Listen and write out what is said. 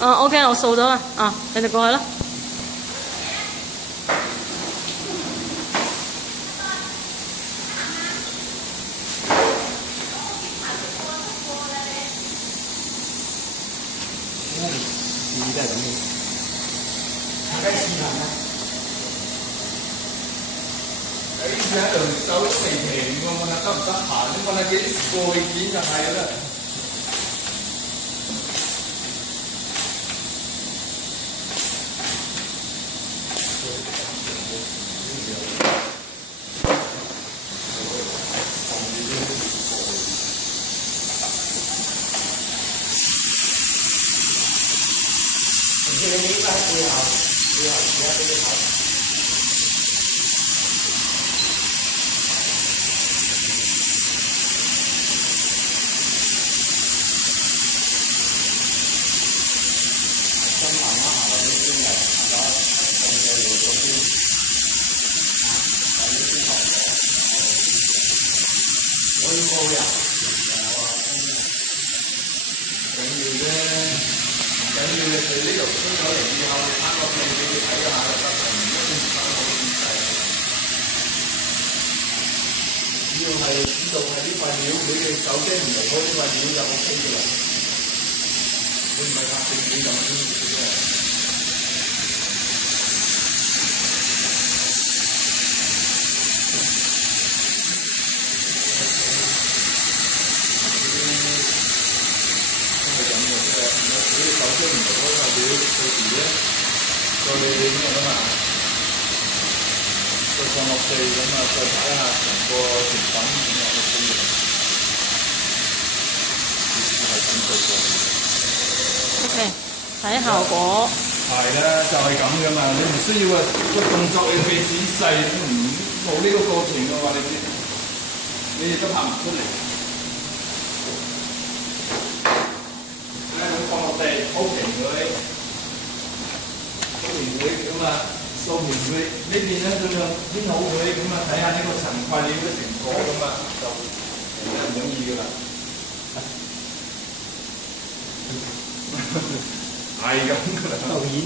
OK， 我掃咗啦。你哋過去啦。試都係咁嘅，梗係試下啦。呢次喺度手都未平喎，問下得唔得閒？你問下幾時過去見就係啦。你呢班背後而家俾你睇。真慢慢行落啲先嚟，行咗仲嘅路嗰邊，喺呢邊學我要高呀，緊要啫。緊要嘅佢呢度出咗嚟以後，你拍個片俾佢睇下就得啦，唔好唔使好咁細。只要係知道係呢塊料，你哋手機唔離開呢塊料就 OK 嘅啦。佢唔係拍正片咁先嘅啫。你手機唔離開塊料，到時咧再咩㗎嘛？再放落地咁再睇下成個成品咁OK 嘅。係咁做過。OK， 睇效果。係啦，就係咁噶嘛，你唔需要話個動作要幾仔細，冇呢個過程嘅話，你亦都拍唔出嚟。咁放落地，鋪平佢，咁掃平佢呢邊咧，咁樣編好佢，咁睇下呢個層塊料嘅成果，咁就唔容易噶啦。係咁噶啦。